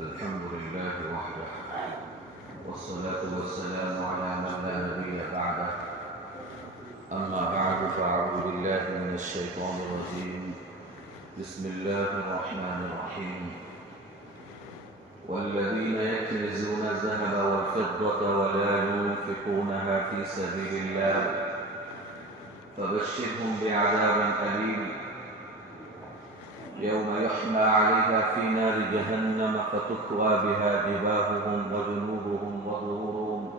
الحمد لله وحده والصلاة والسلام على من لا نبي بعده أما بعد فأعوذ بالله من الشيطان الرجيم بسم الله الرحمن الرحيم والذين يكنزون الذهب والفضة ولا ينفقونها في سبيل الله فبشرهم بعذاب أليم يوم يحمى عليها في نار جهنم فتكوى بها جباههم وجنوبهم وظهورهم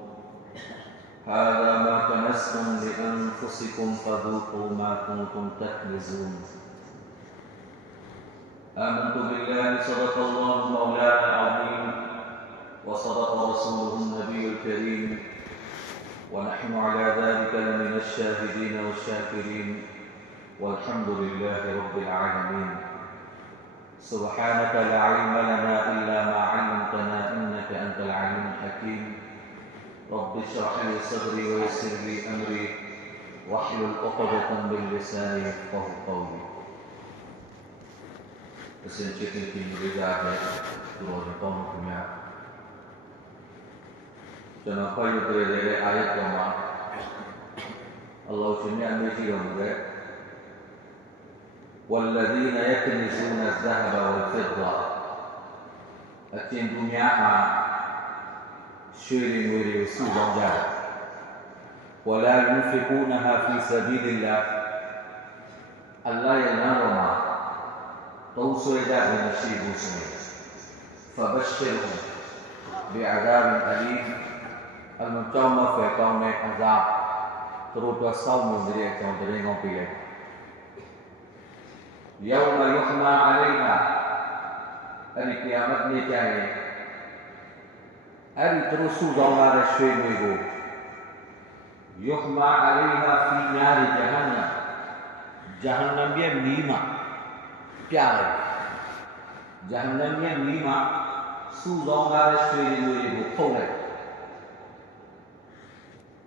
هذا ما كنزتم لأنفسكم فذوقوا ما كنتم تكنزون آمنت بالله صدق الله مولانا العظيم وصدق رسوله النبي الكريم ونحن على ذلك لمن الشاهدين والشاكرين والحمد لله رب العالمين سبحانك لا علم لنا إلا ما علمتنا إنك أنت العليم الحكيم رب اشرح لي صدري ويسر لي أمري واحلل عقدة من لساني يفقهوا قولي Kesenjikan tinggi dari turun kaumnya. Jangan payah dari ayat yang Allah Subhanahu Wa Taala والذين يكنزون الذهب والفضة أتين دنياها شيري ويري وسوزا ولا ينفقونها في سبيل الله الله ينارما توصي ذا بنشيب سنة فبشرهم بعذاب أليم المجتمع في كون عذاب تروت الصوم من ذريعة تندرين بيه يوم يحمى عليها أري قيامت में क्या है أري ترسو ज़ौलार शे में गो يحمى عليها في نار جهنم جهنم ये नीमा क्या है जहन्नम ये नीमा सु ज़ौलार शे में गो खोले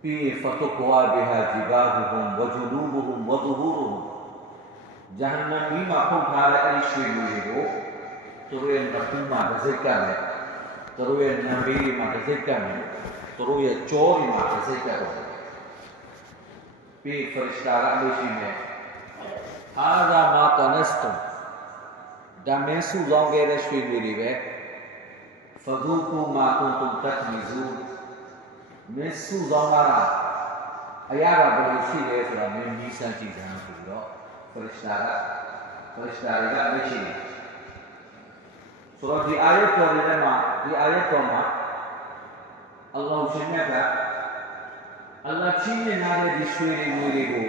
पी फतुक़वा बिहा जिबाहुहुम वजुनूबुहुम वज़ुहूरुहुम जहन्नम में माखों खाले अरिश्वे को तुरुए नफीमा दज़िका में तुरुए नबीरी मा दज़िका में तुरुए चोरी मा दज़िका को पे फरिश्ता अरिशी में आज़ा मा कनस्तुम दामेसु ज़ौगे अरिश्वे में फज़ूक़ू मा कुन्तुम तकनिज़ून मेसु ज़ौगारा अयारा बलिशी है सला में मीसा चीज़ां को Peristara di sini. Surah di ayat kelima, Allah Subhanahu Allah cina nada di suri muribu.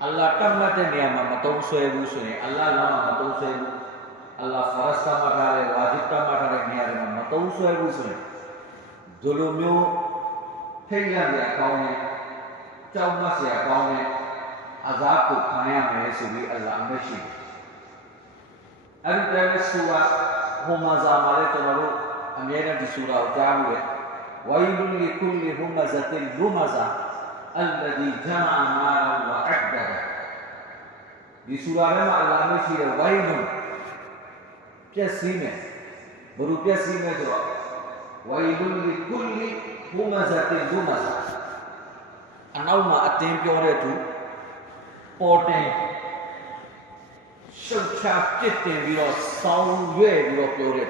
Allah tamat ni ama matau suebu suni. Allah lama matau suebu. Allah faras tamatare wajib tamatare ni ama matau suebu suni. Dulumyo thayyan ya kaune, chaumas ya kaune. अज़ाब को खाया में सुबह अल्लाह में शी अभी पहले सूरा हुमज़ा मारे तो मरो अमेरिका की सूरा उतारू है वैलुल लिकुल्लि हुमज़तिन लुमज़ा अल्लज़ी जमअ मालन व अद्ददा di सूरा में अल्लाह में शी है वैलुल क्या सीन है बरु क्या सीन है जो वैलुल लिकुल्लि हुमज़तिन लुमज़ा अनाउमा अतेम क्यों रहे तू Porting Shukcha Kitty Viro Sound Way Viro Pure.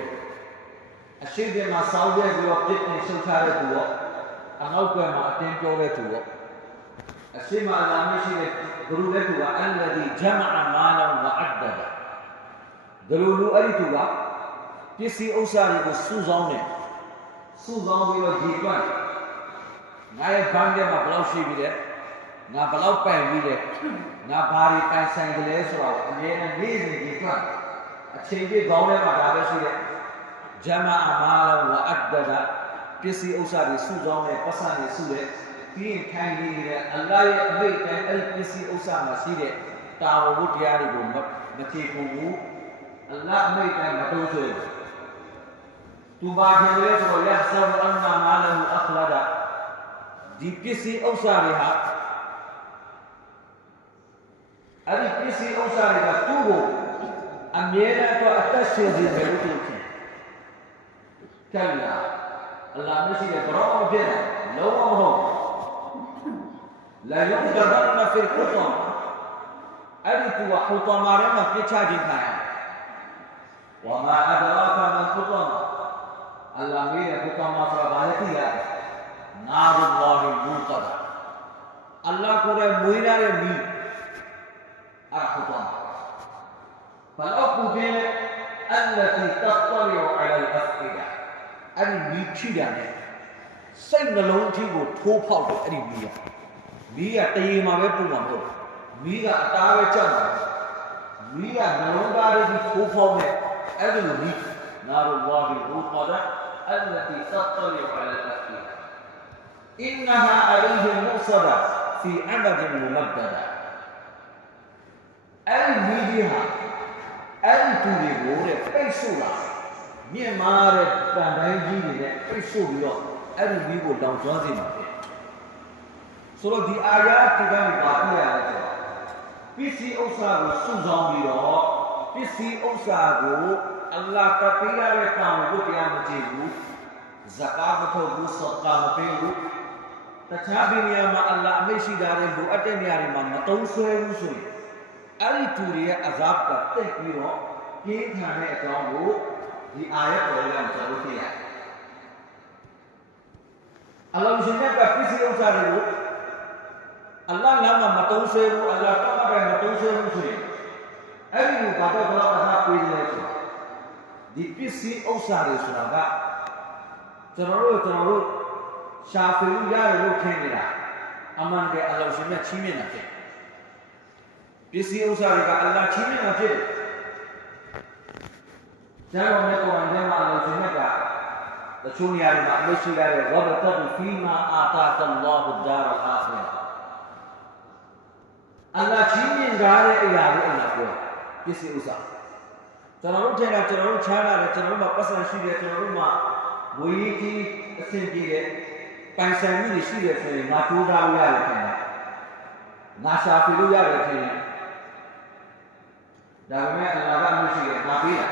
A shade ma Sound Way Viro Kitty Shukare to walk, an Okama Tempore to walk. A Shima Lamishi Guruetua and the Jama Amana Adada. The Lulu Aritua, Pisi Osari was Suzone, Suzon Viro G1. Naya Banga Mablaushi with it. ना बलाउ पे मिले ना भारी पैसा इंग्लिश वाला मेरे नीज़ नहीं किया अच्छे भी गौरे में डाले सीधे जमा अमाला व अद्ददा किसी उसारी सूझों में पसंद सूझे तीन खाएंगे ये अल्लाह ये अभी कहीं किसी उसार में सीधे ताऊत यारी को मची को अल्लाह अभी कहीं मतों से तू बाकी ले तो यह सब अन्ना माला अखलादा जी किसी उसारी हा अरे किसी औसारे का तू हो अमेरा तो अतः से जी मेरे तो كلا الله مشي برام بينا لو ما هو لا يقدرن في الحطم أريد وحطم مريم في تاجي كايا وما أدراك ما الحطم الله مير حطم ما صار نار الله الموقدة الله كره موينا مي الحطم فالأقوى التي تطلع على الأفئدة أني ميتشيدا سين لون تيجو توفاو أني ميا تيما بيبوما هو ميا أتاوي چان ميا نلون داري توفاو أني مي نار الله الموقدة التي تطلع على الأفئدة إنها عليهم مؤصدة في أمد ممددة أني ميديها أني تريد بيسولا ميامار بندائي جي بيسوليو أني بيقول داون جوازي ماتي سورة دي آيات تغاني باقي آيات بيسي أوساغو سوزان بيرو بيسي أوساغو الله كبيرا رتامو بطيا مجيبو زكاة مطوبو صدقاء مطيبو تچابي نياما الله أميشي داري لو أتي نياري ما مطوسوه موسوه أري توري عذاب کرتے پیرو کین تھانے اکاؤں وہ یہ آیت ہوگا مطلوبی ہے اللہ مسلمہ کا کسی انسان وہ اللہ نام مطلوب سے وہ اللہ کا مطلب مطلوب سے وہ سوئے أري بعدا بلا عذاب پیدا ہے دی کسی انسان سنا گا تنارو شافعی یار وہ کھیلا امان کے اللہ مسلمہ چھینے نہ تھے Bisi usaha Allah Cina macam, jangan mereka orang Allah Cina kah, tercuni hari manusia hari, wabtadu fima ataka Allah dar al-akhirah. Allah Cina gare ayat Allah ko, bisi usaha. Terlalu jangan terlalu cana, terlalu mapasan sih, terlalu buiki sendiri, panjang ini sih sendiri, natural ya lekena, nasafilu ya lekena. Dahulu Allah Musyrik Nabiya.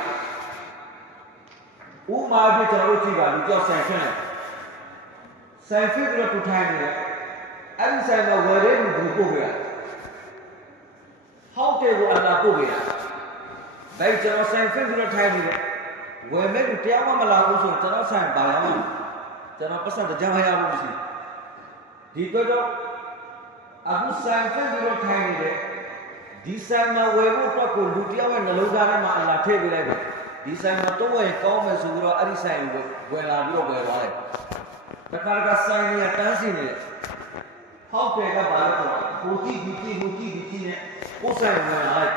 Umar bi terlalu tiba, dia sangat. Sangat dia tuhannya. Ada sangat wajar berbuku dia. How dia Allah buku dia. Baik jangan sangat dia tuhannya. Wajar dia apa malah usul jangan sangat bayar. Jangan pesan jangan bayar usul. Jika tu aku sangat dia tuhannya. Di sana wewu tak kau lutia wen naludara ma Allah teh bila di sana tu wen kau mesura ari saya wen lalu wen wale. Takar kasai ni atas ini. How pega balik tu? Huti ni. Pusai wen wale.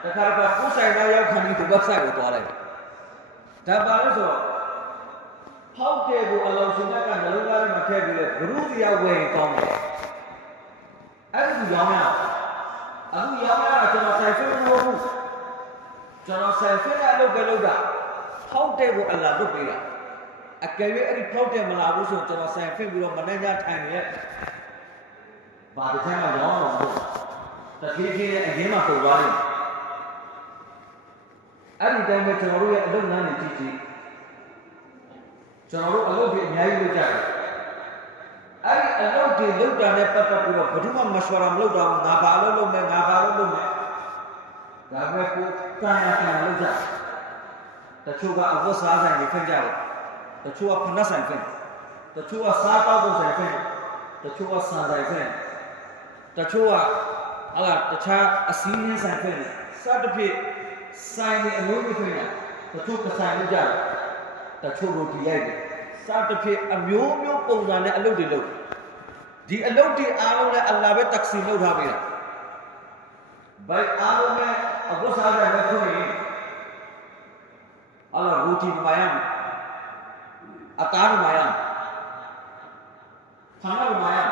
Takar kas pusai na yau kami tu basai tu wale. Dah balik tu. How pega Allah sunnah kan naludara ma teh bila guru dia wen kau. Ari tu jangan. Aku yang jangan saya fikir jangan saya fikir aloga. How table Allah tu bila. Akhirnya ini how table malah usul jangan saya fikir mana yang tanya. Baca jangan jangan tu. Tapi kini agama tu balik. Ada time jangan orang ada nani cici. Jangan orang ada dia nyai becar. Ari Allah di lautan nepata pura berdua masyarakat lautan ngabalo me. Gawe ku tanya lautan. Tercuba aku sahaja ni kerja. Tercuba panas saya. Tercuba sapa aku saya. Tercuba sahaja. Tercuba ala terca aslinya saya. Satu saya ni anu ni. Tercuba saya kerja. Tercuba dia. Satu amyo pun ada alu di laut. Di alu di alu le Allah be taksim laut habis. Baik alu me abu sahaja betul ni. Allah roti mayam, atar mayam, khana mayam.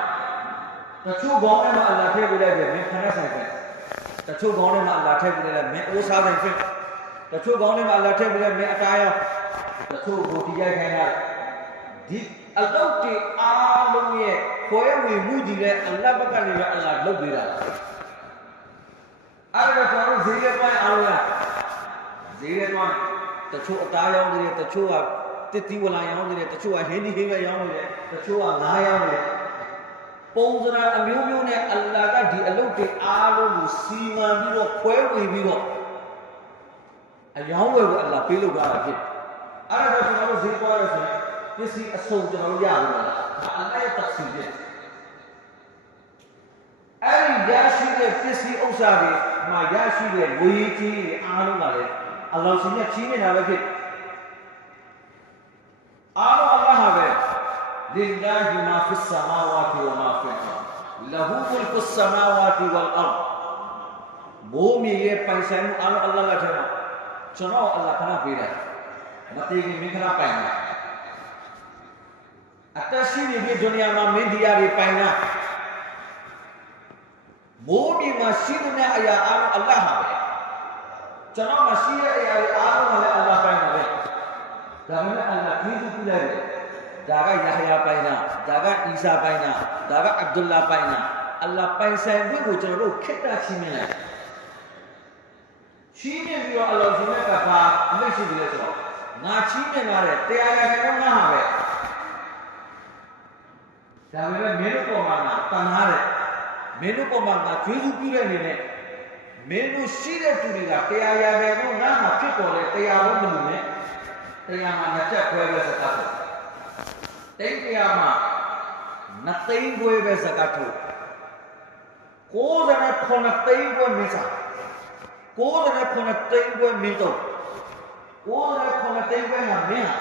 Tercu gaun me Allah the boleh be, me khana saya. Tercu gaun me Allah the boleh me o sahaja be. Tercu gaun me Allah the boleh me ataya. Tercu roti jai khana. Di Allah di alam ni, kau yang wujud le Allah bukan le Allah lebih dah. Ada orang zikir apa alam? Zikir tu, tercu atayang dia, tercu တစ်တီဝလာရောင်းနေတယ်တချို့ကဟင်းဒီဟင်းပဲရောင်းနေတယ်တချို့ကငါးရောင်းနေတယ်ပုံစံအမျိုးမျိုးနဲ့အလ္လာဟ်ကဒီအလုပ်တွေအားလုံးကိုစီမံပြီးတော့ခွဲဝေပြီးတော့အယောင်းဝယ်ကိုအလ္လာဟ်ပေးလို့ထားတာဖြစ်အဲ့ဒါတော့ကျွန်တော်တို့ဈေးသွားရဆိုရင်ပစ္စည်းအစုံကျွန်တော်တို့ရလို့လားအလ္လာဟ်ရဲ့တက်စီဖြစ်အဲ့ဒီရရှိတဲ့ပစ္စည်းဥစ္စာတွေမှာရရှိတဲ့ငွေကြီးတွေအားလုံးကလည်းအလ္လာဟ်ရှင်ရဲ့ချီးမြှင့်တာပဲဖြစ်အားလုံးအလ္လာဟ်ဟာပဲ لله ما في السماوات وما في الأرض له ملك السماوات والأرض မိုးမြေရဲ့ပိုင်ဆိုင်မှုအားလုံးအလ္လာဟ်လက်ထဲမှာကျွန်တော်အလ္လာဟ်ခဏပေးတယ်မတည်ခင်မင်းခဏပိုင်တာအတရှိနေတဲ့ဒုနီယာမှာမင်းတရားတွေပိုင်တာမိုးမြေမှာရှိတဲ့အရာအားလုံးအလ္လာဟ်ဟာပဲကျွန်တော်မရှိတဲ့အရာတွေအားလုံးကလည်းအလ္လာဟ်ပိုင်တာပဲဒါပေမဲ့အလ္လာဟ်ကြီးစုပြုလိုက်တယ်ဒါကယာဟယာပိုင်တာဒါကအီဆာပိုင်တာဒါကအဗ်ဒူလာပိုင်တာအလ္လာဟ်ပိုင်ဆိုင်ခွင့်ကိုကျွန်တော်တို့ခေတ္တချီးမြှင့်လိုက်ချီးမြှင့်ပြီးတော့အလ္လာဟ်ရှင်ကဘာအမိတ်ရှိတယ်ဆိုတော့ငါချီးမြှင့်လာတဲ့တရားရခိုင်တော့ငါဟာပဲဒါပေမဲ့မင်းတို့ပေါ်မှာငါတန်ထားတယ်မင်းတို့ပေါ်မှာငါကျေးဇူးပြုတဲ့အနေနဲ့မင်းတို့ရှိတဲ့သူတွေကတရားရခိုင်တော့ငါဟာဖြစ်ပေါ်တဲ့တရားလုံးမလို့နဲ့တရားမှာငါချက်ခွဲပဲစကားပေါ့တိတ်တရားမှာနှစ်သိန်းခွဲပဲစကားထုတ်69သိန်းခွဲမင်းစား69သိန်းခွဲမင်းတော့69သိန်းခွဲဟာမင်းဟာ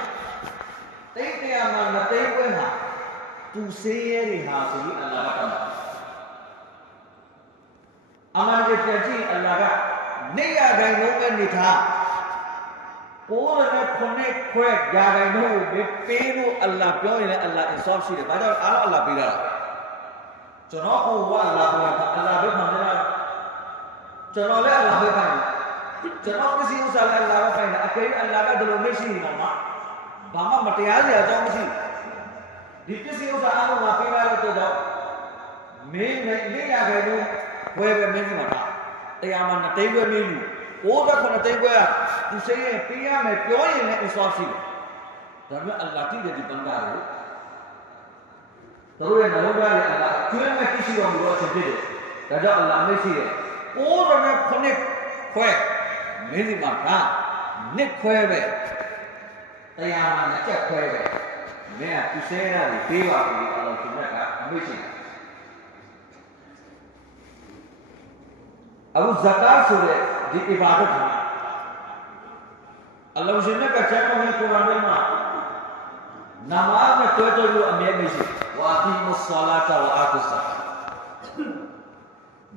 တိတ်တရားမှာနှစ်သိန်းခွဲဟာသူစေးရဲတွေဟာဆိုပြီးအလ္လာဟ်ကအမှန်တကယ်ကြည့်အလ္လာဟ်ကနေရခိုင်လုံးပဲနေထား69ခွဲရာခိုင်နှုန်းကိုပေးလို့အလ္လာဟ်ပြောရင်လည်းအလ္လာဟ်အင်ဆော့ဖ်ရှိတယ်ဒါကြောင့်အားလုံးအလ္လာဟ်ပေးတာကျွန်တော်ဟိုကအလ္လာဟ်ကအလ္လာဟ်ပဲမှန်တယ်ကျွန်တော်လည်းအလ္လာဟ်ပဲခံတယ်ကျွန်တော်ပစ္စည်းဥစ္စာလည်းအလ္လာဟ်ပဲခံတယ်အကယ်၍အလ္လာဟ်ကဒီလိုမရှိနေတော့မှဘာမှမတရားစရာအကြောင်းမရှိဒီပစ္စည်းဥစ္စာအားလုံးကပေးလိုက်တော့တော့မင်းနဲ့ရခိုင်နှုန်းဝယ်ပဲမင်းစီမှာတရားမှာ2သိန်းခွဲမင်းယူ69သိန်းခွဲကသူစိတ်ရဲ့ပေးရမယ်ပြောရင်လည်းအစွာရှိတယ်ဒါပေမဲ့အလ္လာဟ်တည်တဲ့ဒီဘန္တာကိုတို့ရဲ့နှလုံးသားရဲ့အလ္လာဟ်ကျွမ်းမဲ့သိရှိတော်မူတော့အဖြစ်ဖြစ်တယ်ဒါကြောင့်အလ္လာဟ်မရှိတယ်69ခွဲမင်းစီမှာနှစ်ခွဲပဲတရားမှာ2ချက်ခွဲပဲမင်းကသူစိတ်ရတယ်ပေးပါပြီအလ္လာဟ်ရှင်ကအမရှိတယ်အခုဇကာတ်ဆိုတဲ့ဒီအီဘာဒတ်ဟာအလ္လာဟ်ရှင်ကကျမ်းမှာကုရ်အာန်ထဲမှာနမားနဲ့တွဲတွဲလို့အမြဲမရှိဝါတီမုဆလာတာဝအာတုဇကာတ်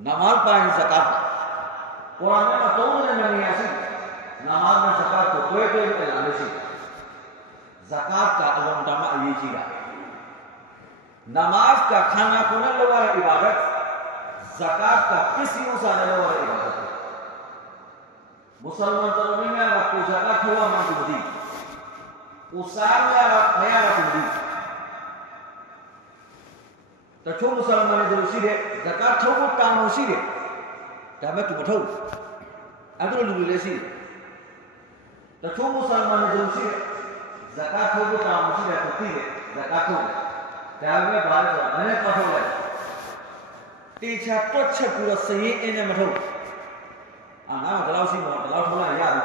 နမားပိုင်းဇကာတ်ကုရ်အာန်ထဲမှာ30နေရာရှိနမားနဲ့ဇကာတ်ကိုတွဲတွဲလို့အမရှိဇကာတ်ကအလုံးတမအရေးကြီးတာနမားကခန္ဓာကိုယ်နဲ့လုပ်ရတဲ့အီဘာဒတ်ज़कात का किसी उसाने वाला इबादत है मुसलमान तो नहीं में आपको ज़कात हुआ ना तुम्हारी उसाल में नया ना तुम्हारी तो छोड़ मुसलमान जो उसी रे ज़कात छोड़ को काम उसी रे क्या मैं तुम उठाऊं अगर लोग लेसी तो छोड़ मुसलमान जो उसी रे ज़कात छोड़ को काम उसी रे तो ठीक है ज़कात हो क्या मैं बाहर जा मैंने कहा हैတေချာတွက်ချက်ပြီးတော့စရင်အင်းနဲ့မထုတ်ငါကဒီလောက်ရှိမှဒီလောက်ထုတ်လိုက်ရပြီ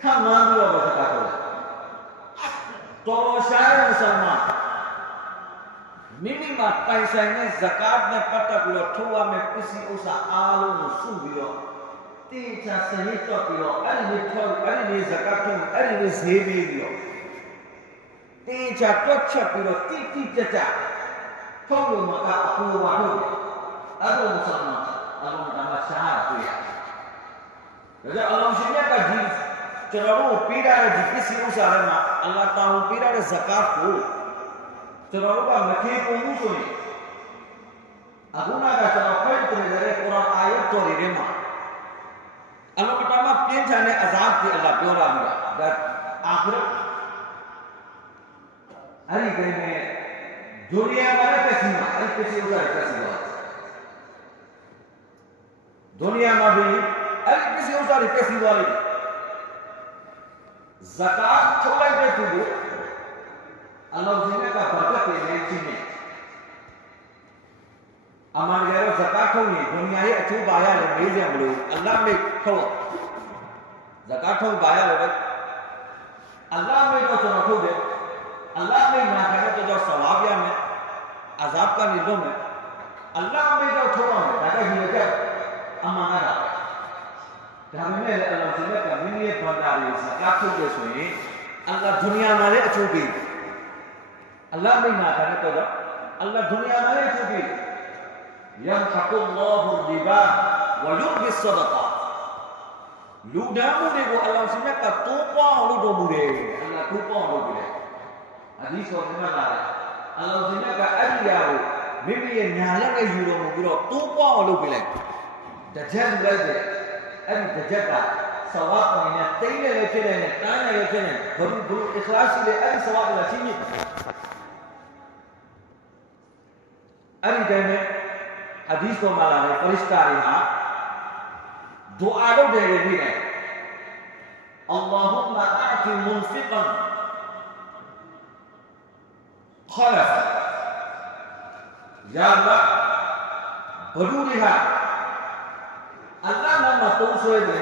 ခံမှန်းပြီးတော့ပဲစကားထုတ်လိုက်တော်ရှားရဆောင်မှာမိမိမှာတိုင်ဆိုင်တဲ့ဇကာတ်နဲ့ပတ်သက်ပြီးတော့ထုတ်ရမယ့်ပစ္စည်းဥစ္စာအားလုံးကိုစုပြီးတော့တေချာစရင်တွက်ပြီးတော့အဲ့ဒီထုတ်အဲ့ဒီဇကာတ်ထုတ်အဲ့ဒီဈေးပေးပြီးတော့တေချာတွက်ချက်ပြီးတော့တိတိကျကျထုတ်လို့မကအပူပါထုတ်တယ်အဲ့လိုမဆောင်တော့အလုံးတမရှားတွေ့ရတယ်ဒါကြောင့်အလုံးရှင်မြတ်ကဒီကျွန်တော်တို့ပေးရတဲ့ဒီပစ္စည်းဥစ္စာတွေမှာအလ္လာဟ်တာဟူပေးရတဲ့ဇကာတ်ကိုကျွန်တော်တို့ကမထေပုံမှုဆိုရင်အခုနကကျွန်တော်ဖွင့်ပြနေတဲ့ကုရ်အာန်အာယတ်တော်တွေမှာအလ္လာဟ်တမပြင်းထန်တဲ့အဇာဘ်ကိုအလ္လာဟ်ပြောလာပြီဒါအာခရတ်အဲ့ဒီကိန်းနဲ့दुनिया में कैसी है कैसी होता है कैसी बात दुनिया में भी अरे कैसी होता है कैसी वाली zakat ထုတ်လိုက်တဲ့သူကိုအလ္လာဟ်ရှင်ကဘာကပေးနေခြင်းနဲ့အမှန်တကယ်တော့ zakat ထုတ်ရင်ဒုနီယာရဲ့အကျိုးပါရလည်းမေးကြမလို့အလ္လာဟ်မိတ်ထုတ် zakat ထုတ်ပါရလည်းပဲအလ္လာဟ်မိတ်တော့ကျွန်တော်ထုတ်တယ်အလ္လာဟ်မိတ်နာခံတဲ့ကြောင့်ဆဝါပြမယ်အဇပ်ကနေလွတ်မယ်အလ္လာဟ်မိတ်တော့ထုတ်အောင်ဒါကဒီလိုကအမှန်ကတော့ဒါပေမဲ့လည်းအလ္လာဟ်ရှင်ကမိမိရဲ့ဘာသာရေး zakat ထုတ်တယ်ဆိုရင်အလ္လာဟ်ဒုနီယာမှာလည်းအကျိုးပေးအလ္လာဟ်မိတ်နာခံတဲ့ကြောင့်အလ္လာဟ်ဒုနီယာမှာလည်းအကျိုးပေးيمحق الله الربا ويربي الصدقات လူဒန်းမှုတွေကိုအလ္လာဟ်ရှင်ကတိုးပွားအောင်လုပ်တော်မူတယ်အလ္လာဟ်တိုးပွားအောင်လုပ်တယ်အဒီဆိုမှလာတယ်အလ္လာဟ်ရှင်ကအဲ့ဒီရာကိုမိမိရဲ့ညာလက်နဲ့ယူတော်မူပြီးတော့တိုးပွားအောင်လုပ်ပေးလိုက်တစ်ချက်လိုက်တယ်အဲ့ဒီတစ်ချက်ကဆဝါအနေနဲ့တိမ့်လည်းဖြစ်နေတယ်တန်းလည်းဖြစ်နေတယ်ဘုရားအခလာရှိတဲ့အဲ့ဒီဆဝါကချင်းချင်းအဲ့ဒီတည်းနဲ့hadis ko malare farishta ri ha dua lo de ni ne Allahumma a'ti munfiqan khalaf ya Allah badu ri ha Allah nama tong swe de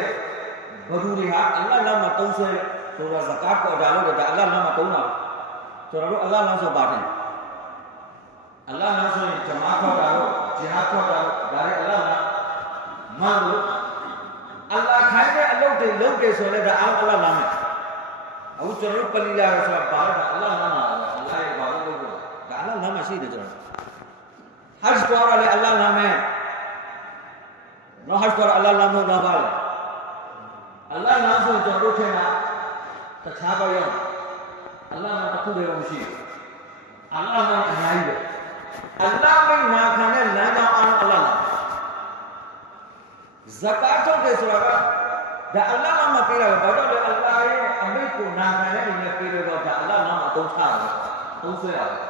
badu ri ha Allah nama tong swe so da zakat ko da lo de Allah nama tong na so da lo Allah nama so ba de Allah nama so jama ko da lo jihad ထွက်တာဒါလည်းအလ္လာဟ်ကမှန်လို့အလ္လာဟ်ခိုင်းတဲ့အလုပ်တွေလုပ်တယ်ဆိုလည်းဒါအားအလ္လာဟ်နာမယ်အခုကျွန်တော်တို့ပလီလာဆိုတာဘာလဲအလ္လာဟ်နာမှာအလ္လာဟ်ရဲ့ဘာလို့လုပ်လို့ဒါအလ္လာဟ်နာမှာရှိတယ်ကျွန်တော်ဟဂျ်သွားရလေအလ္လာဟ်နာမယ်နော်ဟဂျ်သွားအလ္လာဟ်နာမှာဘာပါလဲအလ္လာဟ်နာဆိုကျွန်တော်တို့ထင်တာတခြားဘာရောအလ္လာဟ်နာတစ်ခုတည်းမရှိဘူးအလ္လာဟ်နာအများကြီးပဲအလ္လာဟ်မိတ်နာခံတဲ့လမ်းကြောင်းအားလုံးအလ္လာဟ်လာဇကာတ်ထုတ်တယ်ဆိုတာကဒါအလ္လာဟ်နာမှာပေးတာပဲဘာလို့လဲအလ္လာဟ်ရဲ့အမိတ်ကိုနာခံတဲ့အနေနဲ့ပေးလို့တော့ဒါအလ္လာဟ်နာမှာသုံးချရတယ်သုံးဆွဲရတယ်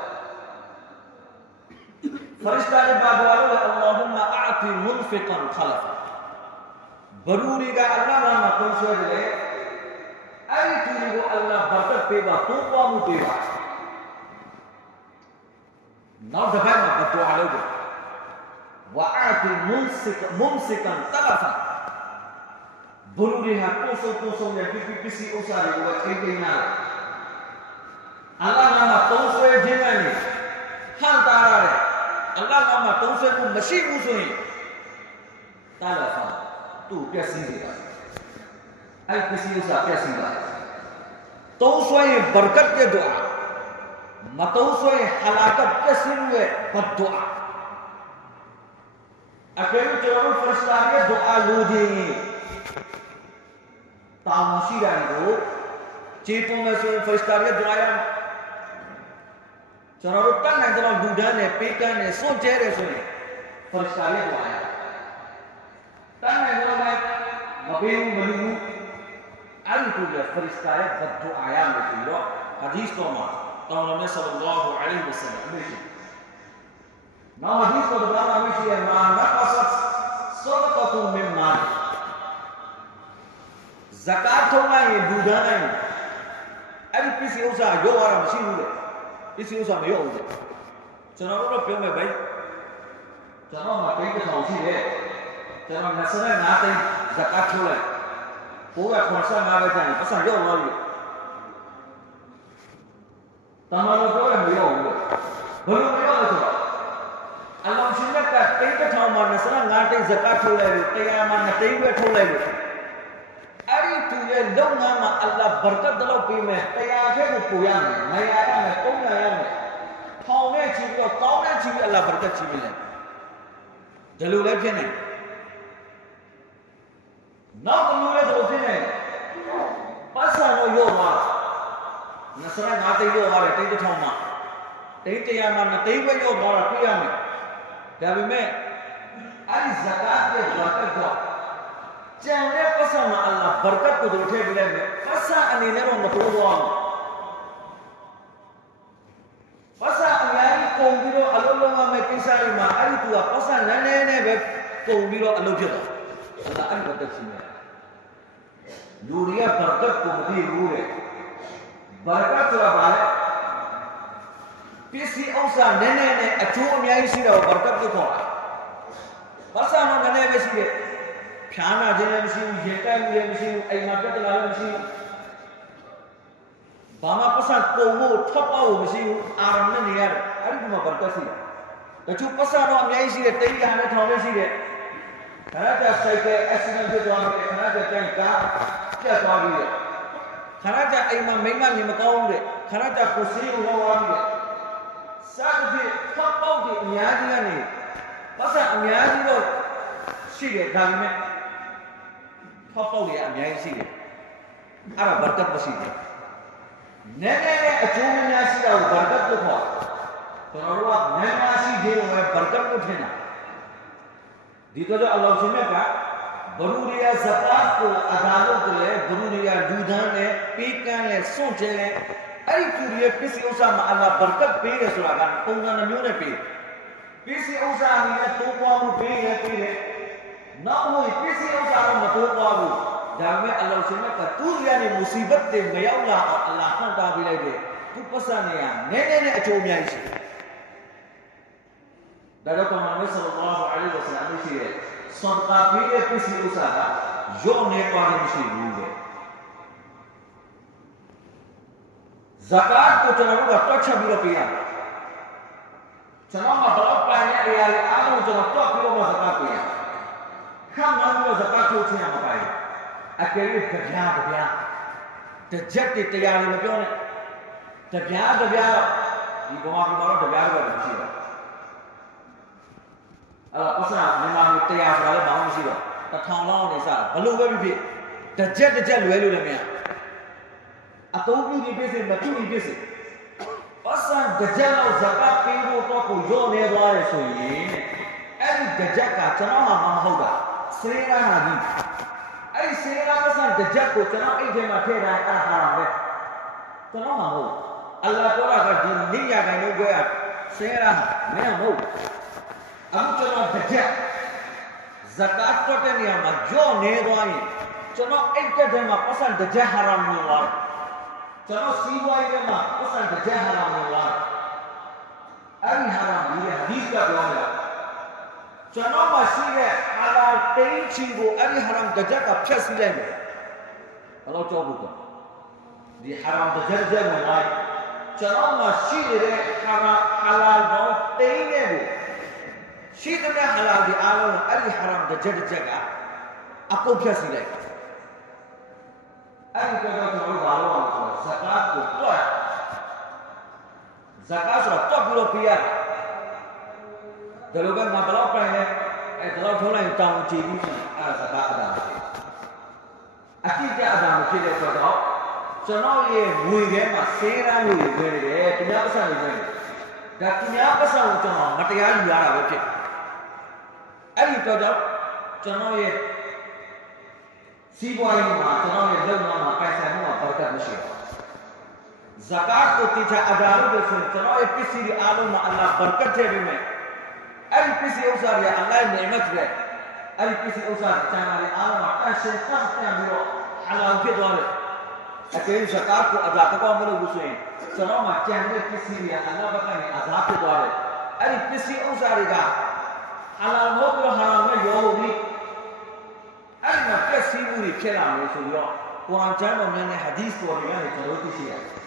ဖရစ်တာတွေဘာပြောလို့လဲအလ္လာဟ်မာအအတီမွန်ဖီကန်ခလဖဘရူရီကအလ္လာဟ်နာမှာသုံးဆွဲတယ်အဲ့ဒီသူတွေကိုအလ္လာဟ်ဘာတက်ပေးပါတိုးပွားမှုပေးပါနောက်တစ်ပိုင်းမှာဘဒွါလုပ်တယ်ဝါအာတီမွန်စကန်တလဖာဘလူရီဟာပို့ဆုံရဲ့ပစ္စည်းဥစ္စာတွေကိုထိန်းသိမ်းလာအလ္လာဟ်မှာသုံးဆွဲခြင်းနဲ့ဟန်တာရတယ်အလ္လာဟ်မှာသုံးဆွဲမှုမရှိဘူးဆိုရင်တလဖာသူ့ပျက်စီးစေတာအဲ့ပစ္စည်းဥစ္စာပျက်စီးတာသုံးဆွဲရင်ဘရကတ်ရဲ့ဒွါမသုံးဆွဲဟလာကတ်ပျက်စီးရဲ့ဘဒွါအကယ်၍ကျွန်တော်ဖရစ်တာရဲ့ဒွါလိုချင်တောင်းရှိတယ်ကိုခြေပုံမဲ့ဆိုရင်ဖရစ်တာရဲ့ဒွါရကျွန်တော်တို့တတ်နိုင်တဲ့လူဒန်းနဲ့ပေးကမ်းနဲ့စွန့်ကြဲတယ်ဆိုရင်ဖရစ်တာရဲ့ဒွါရတတ်နိုင်တော့လည်းမပေးဘူးမလူဘူးအဲ့ဒီကိုဖရစ်တာရဲ့ဘဒွါရလို့ဆိုတော့ဟာဒီစ်တော်မှာတောင်းတော်မြတ်ဆလ္လာလာဟူအလိုင်ဝါဆလမ်အမိန့်နောက်ဟာဒီစ်တော်ဘာမှမရှိရမှာနဖတ်ဆတ်ဆဒကတုမင်မာဇကာတ်ထုတ်လိုက်ရင်လူဒန်းနိုင်အဲ့ဒီပစ္စည်းဥစ္စာရောရတာမရှိဘူးလေပစ္စည်းဥစ္စာမရောဘူးလေကျွန်တော်တို့ပြောမယ်ဗျကျွန်တော်မှာတိတ်တစ်ထောင်ရှိတယ်ကျွန်တော်25သိန်းဇကာတ်ထုတ်လိုက်985ပဲကျန်ပတ်စံရောသွားပြီတမန်တော်ပြောတယ်မရောဘူးဘယ်လိုမရောလဲဆိုတော့အလ္လာဟ်ရှင်ကတိတ်တစ်ထောင်မှာ25သိန်းဇကာတ်ထုတ်လိုက်လို့တရားမှာ2သိန်းပဲထုတ်လိုက်လို့အဲ့ဒီသူရဲ့လုပ်ငန်းမှာအလ္လာဟ်ဘရကတ်တော့ပေးမယ်တရားထဲကိုပို့ရမယ်မရရမယ်ပုံရရမယ်ထောင်နဲ့ချီပြီးတော့တောင်းနဲ့ချီပြီးအလ္လာဟ်ဘရကတ်ချီပေးတယ်ဒီလိုလည်းဖြစ်နေနောက်တစ်မျိုးလည်းဆိုဖြစ်နေပတ်စံတော့ရော့သွား25သိန်းရော့သွားတယ်တိတ်တစ်ထောင်မှာတိတ်တရားမှာ2သိန်းပဲရော့သွားတာတွေ့ရမယ်ဒါပေမဲ့အဲ့ဒီဇကာတ်ရဲ့ဘရကတ်တော့ကျန်တဲ့ပတ်စံမှာအလ္လာဟ်ဘရကတ်ကိုတို့ထည့်ပေးလိုက်မယ်ပတ်စံအနေနဲ့တော့မတိုးသွားဘူးပတ်စံအများကြီးကုန်ပြီးတော့အလုံးလုံးရမယ်ကိစ္စတွေမှာအဲ့ဒီသူကပတ်စံနည်းနည်းနဲ့ပဲကုန်ပြီးတော့အလုပ်ဖြစ်သွားအလ္လာဟ်အဲ့ဒီဘတ်ရှိနေ လူတွေကဘရကတ်ကိုမသိဘူးတဲ့ဘရကတ်ဆိုတာဘာလဲပစ္စည်းဥစ္စာနည်းနည်းနဲ့အကျိုးအများကြီးရှိတော့ဘရကတ်ကိုခေါ်တာပတ်စံတော့နည်းနည်းပဲရှိတယ်ဖြားနာခြင်းလည်းမရှိဘူးရင်တိုက်မှုလည်းမရှိဘူးအိမ်မှာပြဿနာလည်းမရှိဘူးဘာမှပတ်စံကုန်ဖို့ထပ်ဖို့မရှိဘူးအာရုံနဲ့နေရတယ်အဲ့ဒီမှာဘရကတ်ရှိတယ်တချို့ပတ်စံတော့အများကြီးရှိတယ်တိတ်ရနဲ့ထောင်လေးရှိတယ်ခဏကြာစိုက်ကဲ accident ဖြစ်သွားတယ်ခဏကြာတိုင်းကားပြတ်သွားပြီတဲ့ခဏကြာအိမ်မှာမိမနေမကောင်းဘူးတဲ့ခဏကြာကိုစီးကိုရောက်သွားပြီတဲ့စားတဲ့ထပ်ပေါက်တွေအများကြီးကနေပတ်စံအများကြီးတော့ရှိတယ်ဒါပေမဲ့ထပ်ပေါက်တွေအများကြီးရှိတယ်အဲ့ဒါဘရကတ်မရှိဘူးနည်းနည်းနဲ့အကျိုးများရှိတာကိုဘရကတ်လို့ခေါ်ကျွန်တော်တို့ကနည်းနည်းရှိသေးတယ်ဘရကတ်ကိုထင်တာဒီတော့အလ္လာဟ်ရှင်မြတ်ကဘရူရီယာဇကာတ်ကိုအဒါလုပ်တယ်ဘရူရီယာဒူဒန်းနဲ့ပေးကမ်းနဲ့စွန့်ကျဲနဲ့အဲ့ဒီသူရဲ့ပစ္စည်းဥစ္စာမှာအလ္လာဟ်ဘရကတ်ပေးတယ်ဆိုတာကပုံစံနှမျိုးနဲ့ပေးပစ္စည်းဥစ္စာနဲ့တိုးပွားမှုပေးတယ်နောက်လို့ပစ္စည်းဥစ္စာတော့မတိုးပွားဘူးဒါပေမဲ့အလ္လာဟ်ရှင်မြတ်ကသူ့ရတဲ့မူစီဘတ်တွေမရောက်လာအောင်အလ္လာဟ်ဟန်တာပေးလိုက်တယ်သူပတ်စံနေရနည်းနည်းနဲ့အကျိုးအများကြီးရှိတယ်ဒါတော့မှဆလ္လာလာဟူအလိုင်းဝါဆလမ်မရှိတဲ့ဆဒကာပေးတဲ့ပစ္စည်းဥစ္စာကရော့နေပါတယ်မရှိဘူးတဲ့ဇကာတ်ကိုကျွန်တော်တို့ကတွက်ချက်ပြီးတော့ပေးရတယ်ကျွန်တော်ကဘလောက်ပိုင်ရတဲ့အရာလေးအားလုံးကျွန်တော်တွက်ပြီးတော့ဇကာတ်ပေးရတယ်ခံမှန်းလို့ဇကာတ်ထုတ်ချင်မှာပိုင်အကယ်၍ကြပြားတစ်ချက်တည်းတရားတွေမပြောနဲ့ကြပြားတော့ဒီဘဝမှာတော့ကြပြားတော့မရှိတော့အဲ့တော့ပတ်စံမြန်မာမျိုးတရားဆိုတာလည်းဘာမှမရှိတော့1000လောက်နေစားဘလို့ပဲဖြစ်တစ်ချက်လွဲလို့လည်းမရအသုံးပြုနေဖြစ်စေမပြုနေဖြစ်စေပတ်စံတစ်ချက်လောက်ဇကာတ်ပေးဖို့တော့ကိုရော့နေသွားတယ်ဆိုရင်အဲ့ဒီတစ်ချက်ကကျွန်တော်မှမဟုတ်တာစေရာဟာကြီးအဲ့ဒီစေရာပတ်စံတစ်ချက်ကိုကျွန်တော်အိတ်ထဲမှာထည့်ထားအဲ့ဒါဟာပဲကျွန်တော်မှမဟုတ်အလ္လာဟ်ပြောတာကဒီနိယာတိုင်းလို့ပြောရစေရာမင်းမဟုတ်အခုကျွန်တော်တစ်ချက်ဇကာတ်တော့တဲ့နေရာမှာကြော့နေသွားရင်ကျွန်တော်အိတ်ထဲမှာပတ်စံတစ်ချက်ဟာရမ်လို့လာကျွန်တော်စီးပွားရေးထဲမှာပတ်စံတစ်ချက်ဟာရမ်လို့လာအဲ့ဒီဟာရမ်ဒီဟာဒီကပြောနေတာကျွန်တော်မှရှိတဲ့ဟာလာတိန်ချီကိုအဲ့ဒီဟာရမ်တစ်ချက်ကဖြတ်စီးလိုက်တယ်ဘယ်လိုကြောက်ဖို့ဒီဟာရမ်တစ်ချက်နဲ့လိုက်ကျွန်တော်မှရှိနေတဲ့ဟာလာတော့တိန်နဲ့ကိုရှိတဲ့ဟာလာဒီအားလုံးအဲ့ဒီဟာရမ်တစ်ချက်ကအပုတ်ဖြတ်စီလိုက်အဲ့ဒီကတော့ကျွန်တော်တို့ဘာလို့အောင်ဆိုဇကာတ်ကိုတွက်ဇကာတ်ဆိုတာတွက်ပြီးတော့ပေးရတယ်ဒါလိုပဲငါဘလောက်ပိုင်လဲအဲ့ဒါတော့ထုံးလိုက်တောင်းကြည့်ပြီးအဲ့ဒါဇကာတ်အဒါမရှိအတိအကျအဒါမရှိတဲ့ဆိုတော့ကျွန်တော်ရဲ့ငွေထဲမှာစေးရမ်းငွေတွေဝင်နေတယ်သူများပတ်စံတွေဝင်နေဒါသူများပတ်စံကိုကျွန်တော်မတရားယူရတာပဲဖြစ်အဲ့ဒီတော့ကျွန်တော်ရဲ့စီးပွားရေးမှာကျွန်တော်ရဲ့လုပ်ငန်းမှာပိုင်ဆိုင်မှုမှာဘာကမရှိဘူးဇကာတ်ကိုတိကျအဒါလုပ်လို့ဆိုရင်ကျွန်တော်ရဲ့ပစ္စည်းတွေအားလုံးမှာအလ္လာဟ်ဘာကတ်ထည့်ပေးမယ်အဲ့ဒီပစ္စည်းဥစ္စာတွေအလ္လာဟ်ရဲ့နေမတ်တွေအဲ့ဒီပစ္စည်းဥစ္စာတွေကျန်တာတွေအားလုံးမှာတန်ရှင်းတန်ပြီးတော့အလ္လာဟ်ဖြစ်သွားတယ်အကယ်ဇကာတ်ကိုအဒါတော့မလုပ်ဘူးဆိုရင်ကျွန်တော်မှာကျန်တဲ့ပစ္စည်းတွေအလ္လာဟ်ဘက်ကနေအဒါဖြစ်သွားတယ်အဲ့ဒီပစ္စည်းဥစ္စာတွေကအလ္လာဟ်မဟုတ်ဘူးဟာရမ်နဲ့ရောလို့ပြီးအဲ့ဒီမှာပြည့်စည်မှုတွေဖြစ်လာလို့ဆိုပြီးတော့ကုရ်အာန်ကျမ်းတော်များနဲ့ဟာဒီသ်တော်တွေကနေကျွန်တော်တို့သိရှိရတယ်